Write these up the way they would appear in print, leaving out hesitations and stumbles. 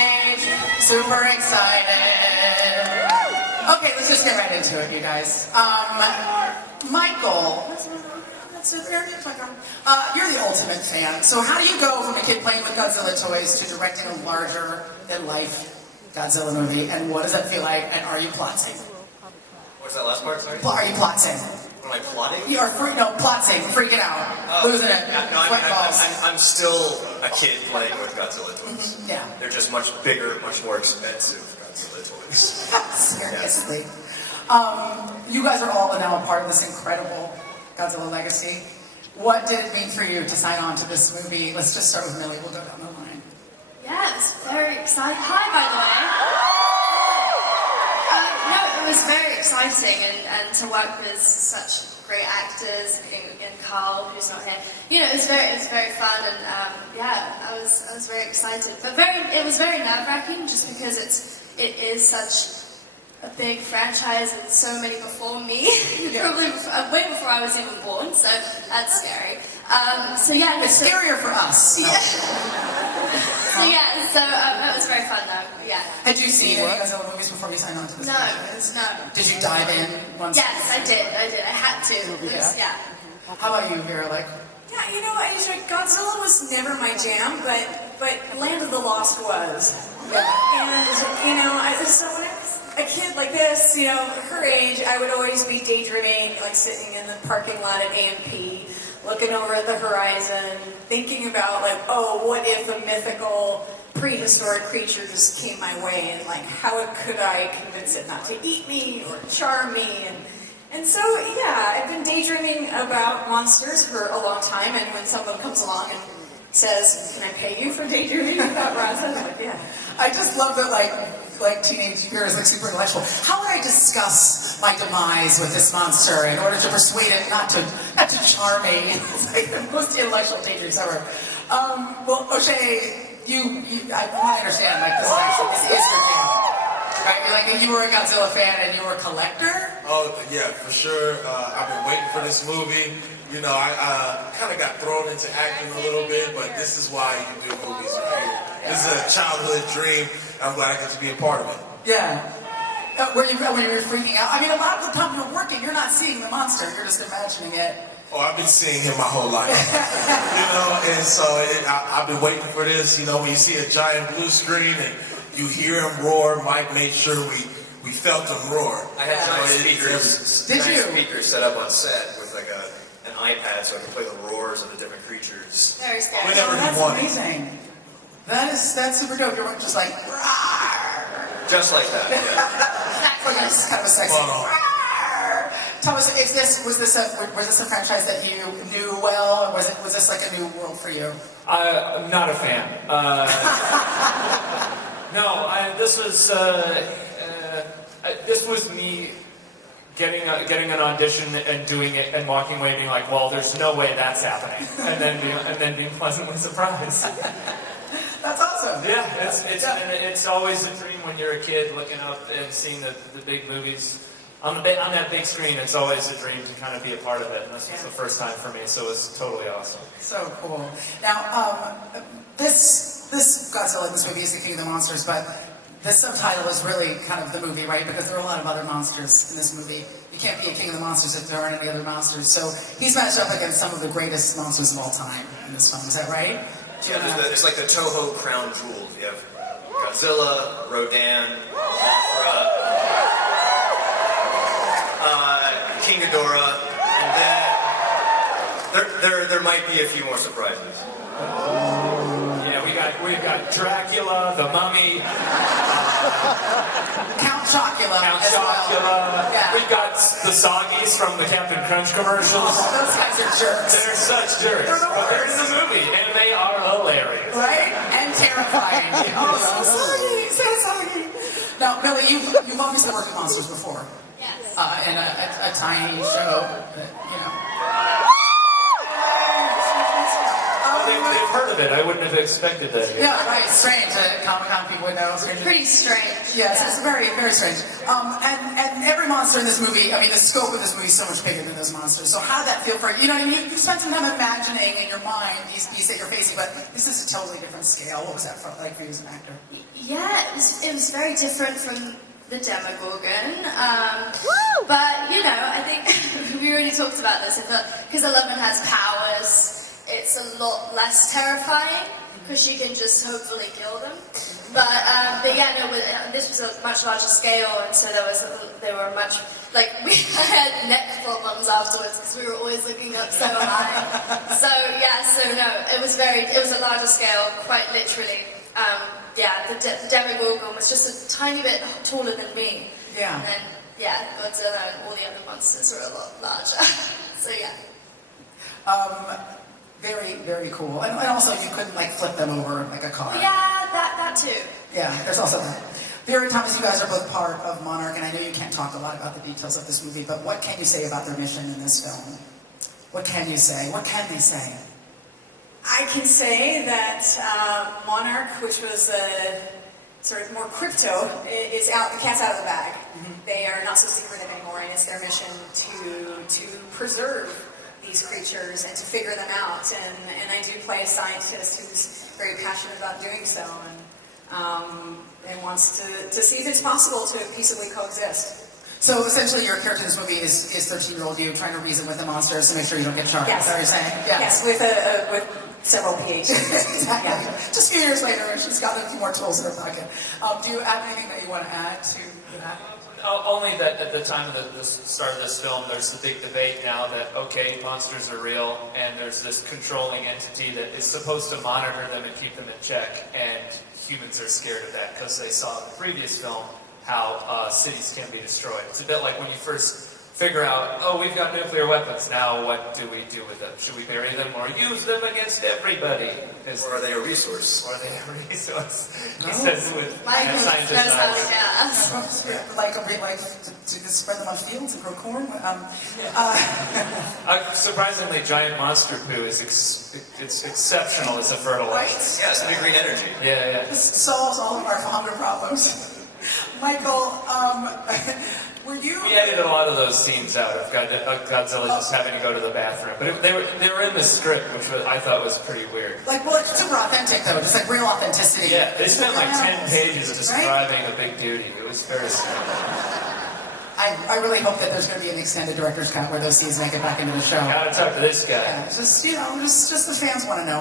stage. Super excited. Okay, let's just get right into it, you guys. Michael, you're the ultimate fan. So how do you go from a kid playing with Godzilla toys to directing a larger-than-life Godzilla movie? And what does that feel like? And are you plotting? What's that last part, sorry? Are you plotting? Am I plotting? You are plotting, freaking out, losing it, sweat balls. I'm still a kid playing with Godzilla toys. Yeah. They're just much bigger, much more expensive Godzilla toys. Seriously. You guys are all now a part of this incredible Godzilla legacy. What did it mean for you to sign on to this movie? Let's just start with Millie. We'll go down the line. Yeah, it was very exciting. Hi, by the way. No, it was very exciting, and to work with such great actors, and Carl, who's not here. You know, it was very fun, and yeah, I was very excited. But it was very nerve-wracking, just because it is such a big franchise and so many before me, probably way before I was even born, so that's scary. So yeah, it's scarier for us. Yeah. So it was very fun though. Yeah. Had you seen any Godzilla movies before you signed on to this? No. Did you dive in once? Yes, I did. I had to. Yeah. How about you, Vera? Yeah, you know, Godzilla was never my jam, but Land of the Lost was. Yeah. And you know, so when I was a kid like this, you know, her age, I would always be daydreaming, like sitting in the parking lot at A&P, looking over at the horizon, thinking about like, oh, what if a mythical prehistoric creature just came my way, and like, how could I convince it not to eat me or charm me? And so, yeah, I've been daydreaming about monsters for a long time, and when someone comes along and says, can I pay you for daydreaming about Raza? I'm like, yeah. I just love that, like teenage Vera is like super intellectual. How would I discuss my demise with this monster in order to persuade it not to charm me? It's like the most intellectual daydreams ever. Well, O'Shea, I understand, like, this is your jam. Right? You were a Godzilla fan and you were a collector? Oh, yeah, for sure. I've been waiting for this movie. You know, I kind of got thrown into acting a little bit, but this is why you do movies, right? This is a childhood dream. I'm glad I get to be a part of it. Yeah. When you were freaking out, I mean, a lot of the time you're working, you're not seeing the monster, you're just imagining it. Oh, I've been seeing him my whole life. You know, and so I've been waiting for this. You know, when you see a giant blue screen and you hear him roar, Mike made sure we felt him roar. I had giant speakers set up on set with like an iPad so I could play the roars of the different creatures. Very scary. Whenever That's he wanted. amazing. That's super dope. You're just like, rawr. Just like that, yeah. Like it's kind of a sexy. Rawr. Tell us, was this a franchise that you knew well, or was this like a new world for you? I'm not a fan. No, this was me getting an audition and doing it and walking away being like, well, there's no way that's happening, and then being pleasantly surprised. That's awesome. Yeah, it's always a dream when you're a kid looking up and seeing the big movies on that big screen. It's always a dream to kind of be a part of it, and this was the first time for me, so it was totally awesome. So cool. Now, this Godzilla in this movie is the King of the Monsters, but the subtitle is really kind of the movie, right? Because there are a lot of other monsters in this movie. You can't be a King of the Monsters if there aren't any other monsters. So he's matched up against some of the greatest monsters of all time in this film. Is that right? Yeah, it's like the Toho crown jewels. You have Godzilla, Rodan, Mothra, King Ghidorah, and then there might be a few more surprises. Yeah, we've got Dracula, the Mummy, Count Chocula. Yeah. We've got the Soggies from the Captain Crunch commercials. Oh, those guys are jerks. They're such jerks. But they're in the movie, and they are hilarious. Right? And terrifying. Oh, so soggy. Now, Millie, you've obviously worked with monsters before. Yes. In a tiny show, you know. they've heard of it. I wouldn't have expected that. Yeah, right. Strange. Comic-Con people would know. Pretty strange. Yes, it's very, very strange. And every monster in this movie, I mean, the scope of this movie is so much bigger than those monsters. So how did that feel for you? You know what I mean? You spent some time imagining in your mind these beasts that you're facing, but this is a totally different scale. What was that like for you as an actor? Yeah, it was very different from the Demogorgon. But, you know, I think we already talked about this. Because Eleven has powers, it's a lot less terrifying because she can just hopefully kill them. But yeah, no, this was a much larger scale, and so they were much, like, we had neck problems afterwards because we were always looking up so high. So, yeah, so no, it was a larger scale, quite literally. Yeah, the Demogorgon was just a tiny bit taller than me. Yeah. And then, yeah, Godzilla and all the other monsters were a lot larger. So, yeah. Very, very cool. And also, you couldn't, like, flip them over like a car. Yeah, that too. Yeah, there's also that. Vera and Thomas, you guys are both part of Monarch, and I know you can't talk a lot about the details of this movie, but what can you say about their mission in this film? What can you say? What can they say? I can say that Monarch, which was sort of more crypto, is out. The cat's out of the bag. Mm-hmm. They are not so secretive anymore, and it's their mission to preserve these creatures and to figure them out. And I do play a scientist who's very passionate about doing so, and wants to see if it's possible to peaceably coexist. So essentially, your character in this movie is 13-year-old you trying to reason with the monsters to make sure you don't get charged. Yes. Is that what you're saying? Yes, with several PhDs. Exactly. Yeah. Just a few years later, she's got a few more tools in her pocket. Do you have anything that you want to add to that? Only that at the time of the start of this film, there's a big debate now that, okay, monsters are real, and there's this controlling entity that is supposed to monitor them and keep them in check, and humans are scared of that because they saw in the previous film how cities can be destroyed. It's a bit like when you first figure out, oh, we've got nuclear weapons, now what do we do with them? Should we bury them or use them against everybody? Or are they a resource? Or are they a resource? He says with Michael scientist knows how to eyes. gas. Like a real life to spread them on fields and grow corn. Surprisingly, giant monster poo is it's exceptional as a fertilizer. Right? Yes, the green energy. Yeah. This solves all of our hunger problems. Michael, were you? We edited a lot of those scenes out of Godzilla just having to go to the bathroom, but they were in the script, which I thought was pretty weird. Like, well, it's super authentic though, just like real authenticity. Yeah, they spent like 10 pages Right? describing a big duty. It was very strange. I really hope that there's going to be an extended director's cut where those scenes make it back into the show. Gotta talk to this guy. Yeah, just just the fans want to know.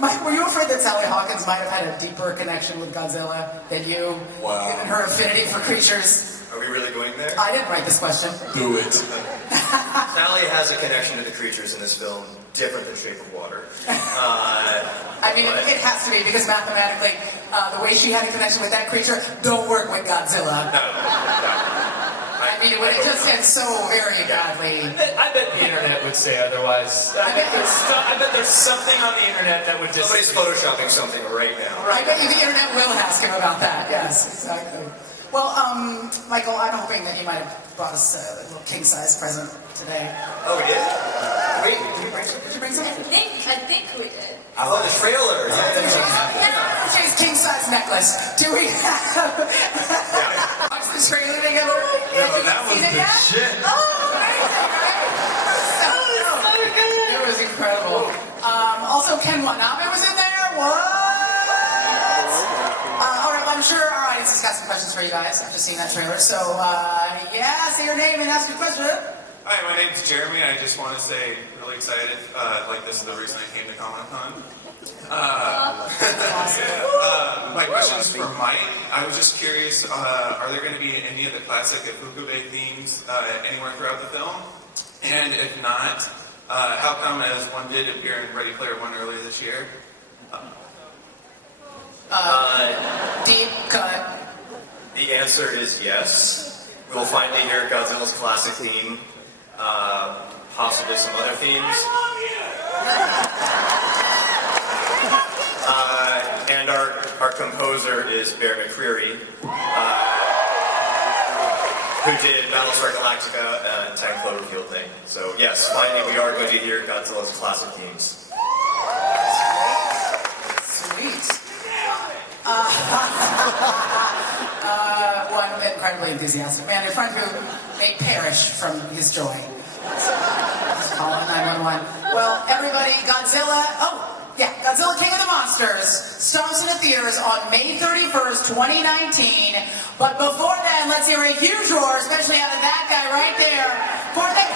Mike, were you afraid that Sally Hawkins might have had a deeper connection with Godzilla than you? Wow. Given her affinity for creatures. Are we really going there? I didn't write this question. Do it. Sally has a connection to the creatures in this film, different than Shape of Water. I mean, it has to be because mathematically, the way she had a connection with that creature don't work with Godzilla. No. I mean, it would have just been so very badly. I bet the internet would say otherwise. I bet there's something on the internet that would just... Somebody's photoshopping something right now. I bet you the internet will ask him about that. Yes, exactly. Well, Michael, I'm hoping that you might have brought us a little king-size present today. Oh, we did? Wait, did you bring something? Did you bring something? I think we did. Oh, the trailer! Yeah. She's king-size necklace. Do we have... Watch the trailer together? Yo, that was the shit. Oh, amazing, right? So good. It was incredible. Also, Ken Watanabe was in there. What? All right, well, I'm sure our audience has got some questions for you guys after seeing that trailer. So, yeah, say your name and ask your question. Hi, my name's Jeremy. I just want to say, really excited. Like, this is the reason I came to Comic-Con. My question is for Mike. I was just curious, are there going to be any of the classic Ifukube themes anywhere throughout the film? And if not, how come, as one did appear in Ready Player One earlier this year? Deep cut. The answer is yes. We will finally hear Godzilla's classic theme, possibly some other themes. And our composer is Bear McCreary, who did Battlestar Galactica and 10 Cloverfield thing. So yes, finally we are going to hear Godzilla's classic themes. incredibly enthusiastic. Man, your friend who may perish from his joy. Calling 911. Well, everybody, Godzilla. Godzilla King of the Monsters starts in the theaters on May 31st, 2019. But before then, let's hear a huge roar, especially out of that guy right there, for the